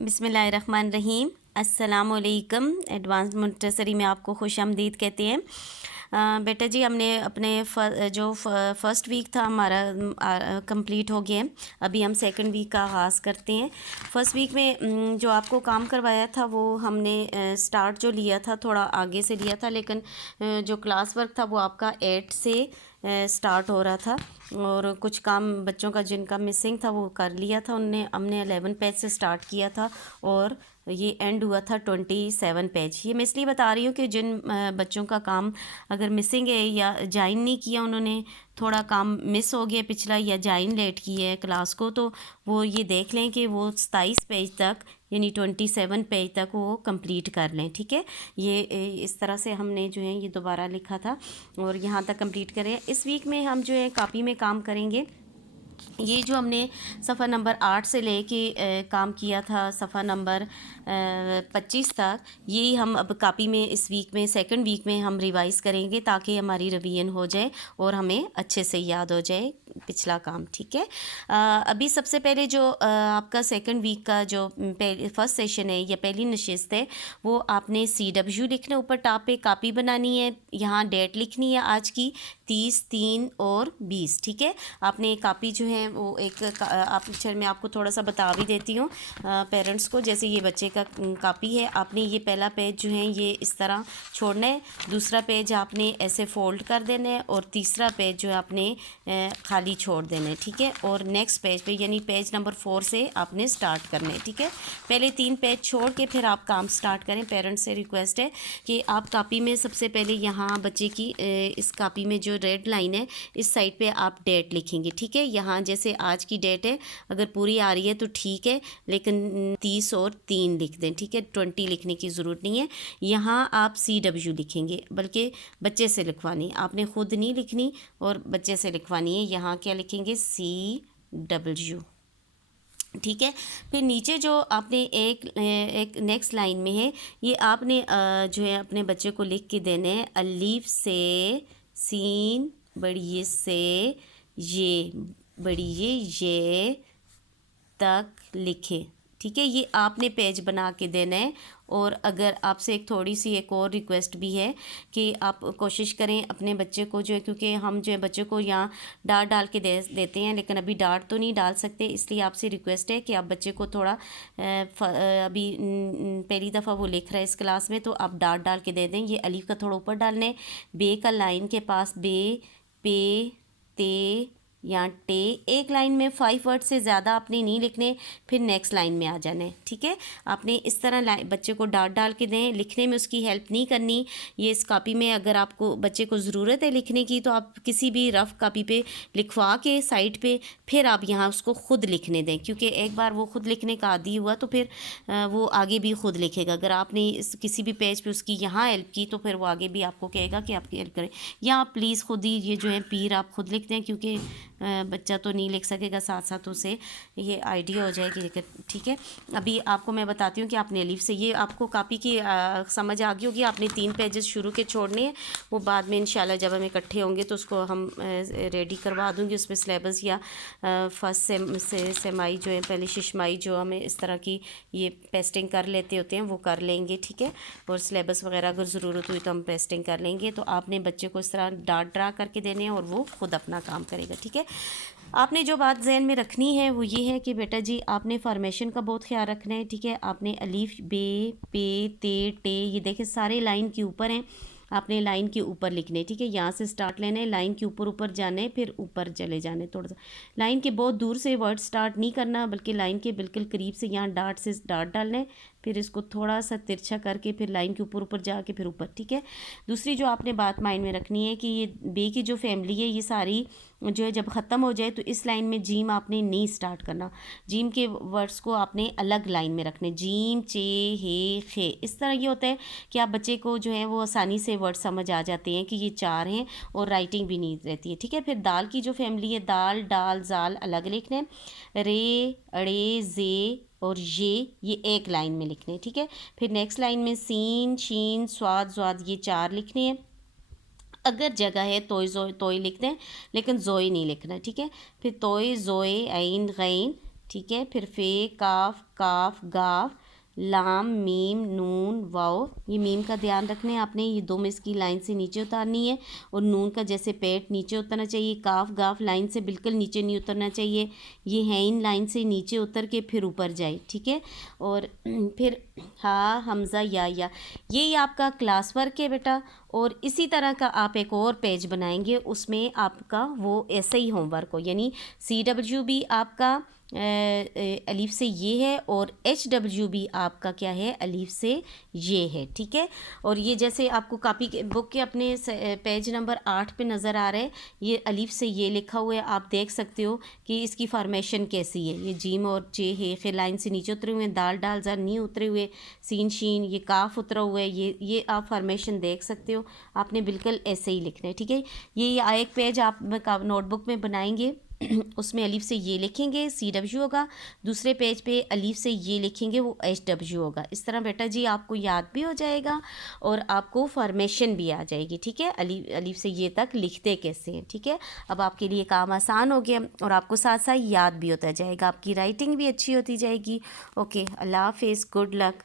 बिस्मिल्लाहिर्रहमानिर्रहीम। अस्सलामुअलैकुम। Advance Montessori में आपको खुशामदीद कहते हैं। बेटा जी, हमने अपने फ़र्स्ट वीक था हमारा कंप्लीट हो गया है। अभी हम सेकंड वीक का आगाज़ करते हैं। फ़र्स्ट वीक में जो आपको काम करवाया था वो हमने स्टार्ट जो लिया था थोड़ा आगे से लिया था, लेकिन जो क्लास वर्क था वो आपका 8 से स्टार्ट हो रहा था और कुछ काम बच्चों का जिनका मिसिंग था वो कर लिया था हमने 11 पेज से स्टार्ट किया था और ये एंड हुआ था 27 पेज। ये मैं इसलिए बता रही हूँ कि जिन बच्चों का काम अगर मिसिंग है या ज्वाइन नहीं किया, उन्होंने थोड़ा काम मिस हो गया पिछला या ज्वाइन लेट की है क्लास को, तो वो ये देख लें कि वो 27 पेज तक यानी 27 पेज तक वो कंप्लीट कर लें। ठीक है, ये इस तरह से हमने जो है ये दोबारा लिखा था और यहाँ तक कंप्लीट करें। इस वीक में हम जो है कॉपी में काम करेंगे। ये जो हमने सफ़ा नंबर 8 से लेके काम किया था सफ़ा नंबर 25 तक, यही हम अब कॉपी में इस वीक में सेकंड वीक में हम रिवाइज़ करेंगे ताकि हमारी रिवीजन हो जाए और हमें अच्छे से याद हो जाए पिछला काम। ठीक है, अभी सबसे पहले जो आपका सेकंड वीक का जो फर्स्ट सेशन है या पहली नशिस्त है वो आपने CW लिखना, ऊपर टॉप पे कॉपी बनानी है, यहाँ डेट लिखनी है आज की 30, 3 और 20। ठीक है, आपने कॉपी जो है वो आप चल मैं आपको थोड़ा सा बता भी देती हूँ पेरेंट्स को। जैसे ये बच्चे का कॉपी है, आपने ये पहला पेज जो है ये इस तरह छोड़ना है, दूसरा पेज आपने ऐसे फोल्ड कर देना है और तीसरा पेज जो है आपने खाली छोड़ देना है। ठीक है, और नेक्स्ट पेज पे यानी पेज नंबर 4 से आपने स्टार्ट करना है। ठीक है, पहले 3 पेज छोड़ के फिर आप काम स्टार्ट करें। पेरेंट्स से रिक्वेस्ट है कि आप कॉपी में सबसे पहले यहाँ बच्चे की इस कॉपी में जो रेड लाइन है इस साइड पे आप डेट लिखेंगे। ठीक है, यहाँ जैसे आज की डेट है अगर पूरी आ रही है तो ठीक है, लेकिन 30 और 3 लिख दें। ठीक है, 20 लिखने की ज़रूरत नहीं है। यहाँ आप CW लिखेंगे, बल्कि बच्चे से लिखवानी, आपने ख़ुद नहीं लिखनी और बच्चे से लिखवानी है। यहाँ क्या लिखेंगे? CW। ठीक है, फिर नीचे जो आपने एक नेक्स्ट लाइन में है ये आपने जो है अपने बच्चे को लिख के देने हैं, अलीफ से सीन बड़ी से ये बड़ी ये तक लिखे। ठीक है, ये आपने पेज बना के देना है। और अगर आपसे एक थोड़ी सी एक और रिक्वेस्ट भी है कि आप कोशिश करें अपने बच्चे को जो है, क्योंकि हम जो है बच्चे को यहाँ डाल डाल के देते हैं लेकिन अभी डांट तो नहीं डाल सकते, इसलिए आपसे रिक्वेस्ट है कि आप बच्चे को थोड़ा अभी पहली दफ़ा वो लिख रहा है इस क्लास में तो आप डांट डाल के दे दें। ये अलीफ का थोड़ा ऊपर डालने, बे का लाइन के पास बे, पे, ते या टे, एक लाइन में 5 वर्ड से ज़्यादा आपने नहीं लिखने, फिर नेक्स्ट लाइन में आ जाना है। ठीक है, आपने इस तरह बच्चे को डाल डाल के दें, लिखने में उसकी हेल्प नहीं करनी। ये इस कॉपी में अगर आपको बच्चे को ज़रूरत है लिखने की तो आप किसी भी रफ़ कॉपी पे लिखवा के साइड पे फिर आप यहाँ उसको ख़ुद लिखने दें, क्योंकि एक बार वो ख़ुद लिखने का आदी हुआ तो फिर वो आगे भी ख़ुद लिखेगा। अगर आपने किसी भी पेज पे उसकी यहाँ हेल्प की तो फिर वो आगे भी आपको कहेगा कि आपकी हेल्प करें। या आप प्लीज़ ख़ुद ही ये जो है पीर आप ख़ुद लिख दें, क्योंकि बच्चा तो नहीं लिख सकेगा, साथ साथ उसे ये आइडिया हो जाएगी। ठीक है, अभी आपको मैं बताती हूँ कि आपने अलीफ से ये आपको कॉपी की समझ आ गई होगी। आपने 3 पेजेस शुरू के छोड़ने हैं, वो बाद में इंशाल्लाह जब हम इकट्ठे होंगे तो उसको हम रेडी करवा दूँगी। उसमें सिलेबस या फर्स्ट सेमाई जो है पहले शिशमाई जो हमें इस तरह की ये पेस्टिंग कर लेते होते हैं वो कर लेंगे। ठीक है, और सिलेबस वगैरह अगर ज़रूरत हुई तो हम पेस्टिंग कर लेंगे। तो आपने बच्चे को इस तरह डाट ड्रा करके देने हैं और वो ख़ुद अपना काम करेगा। ठीक है, आपने जो बात जहन में रखनी है वो ये है कि बेटा जी आपने फॉर्मेशन का बहुत ख्याल रखना है। ठीक है, आपने अलीफ, बे, पे, ते, टे, ये देखें सारे लाइन के ऊपर हैं, आपने लाइन के ऊपर लिखने। ठीक है, यहाँ से स्टार्ट लेना है, लाइन के ऊपर ऊपर जाना है, फिर ऊपर चले जाने। थोड़ा सा लाइन के बहुत दूर से वर्ड स्टार्ट नहीं करना, बल्कि लाइन के बिल्कुल करीब से यहाँ डाट से डाट डालना है, फिर इसको थोड़ा सा तिरछा करके फिर लाइन के ऊपर ऊपर जाके फिर ऊपर। ठीक है, दूसरी जो आपने बात माइंड में रखनी है कि ये बे की जो फैमिली है ये सारी जो है जब ख़त्म हो जाए तो इस लाइन में जीम आपने नहीं स्टार्ट करना, जीम के वर्ड्स को आपने अलग लाइन में रखने, जीम, चे, हे, खे। इस तरह ये होता है कि आप बच्चे को जो है वो आसानी से वर्ड समझ आ जाते हैं कि ये 4 हैं और राइटिंग भी नहीं रहती है। ठीक है, फिर दाल की जो फैमिली है, दाल, डाल, जाल अलग लिखने, रे, अड़े, जे और ये एक लाइन में लिखने। ठीक है, फिर नेक्स्ट लाइन में सीन, शीन, स्वाद, ज्वाद ये 4 लिखने हैं। अगर जगह है तोय जोय तोय लिख दें, लेकिन जोई नहीं लिखना। ठीक है, फिर तोय, जोए, ऐन, गैन, ठीक है। फिर फे, काफ, काफ, गाफ, लाम, मीम, नून, वाओ। ये मीम का ध्यान रखना है आपने, ये दो में इसकी लाइन से नीचे उतारनी है, और नून का जैसे पेट नीचे उतरना चाहिए, काफ गाफ लाइन से बिल्कुल नीचे नहीं उतरना चाहिए, ये है इन लाइन से नीचे उतर के फिर ऊपर जाए, ठीक है। और फिर हा, हमज़ा, या ये आपका क्लास वर्क है बेटा। और इसी तरह का आप एक और पेज बनाएंगे, उसमें आपका वो ऐसे ही होमवर्क हो, यानी CWB आपका अलीफ से ये है, और HWB आपका क्या है, अलीफ से ये है, ठीक है। और ये जैसे आपको कॉपी के बुक के अपने पेज नंबर 8 पे नज़र आ रहा है, ये अलीफ से ये लिखा हुआ है, आप देख सकते हो कि इसकी फॉर्मेशन कैसी है। ये जीम और जे है फिर लाइन से नीचे उतरे हुए हैं, दाल डाल ज़र नहीं उतरे हुए, सीन शीन, ये काफ उतरा हुआ है, ये आप फॉर्मेशन देख सकते हो। आपने बिल्कुल ऐसे ही लिखना है, ठीक है। ये एक पेज आप नोटबुक में बनाएंगे, उसमें अलीफ से ये लिखेंगे, CW होगा, दूसरे पेज पे अलीफ से ये लिखेंगे, वो HW होगा। इस तरह बेटा जी आपको याद भी हो जाएगा और आपको फॉर्मेशन भी आ जाएगी, ठीक है। अलीफ से ये तक लिखते कैसे हैं, ठीक है। अब आपके लिए काम आसान हो गया और आपको साथ साथ याद भी होता जाएगा, आपकी राइटिंग भी अच्छी होती जाएगी। ओके, अल्लाह हाफिज़, गुड लक।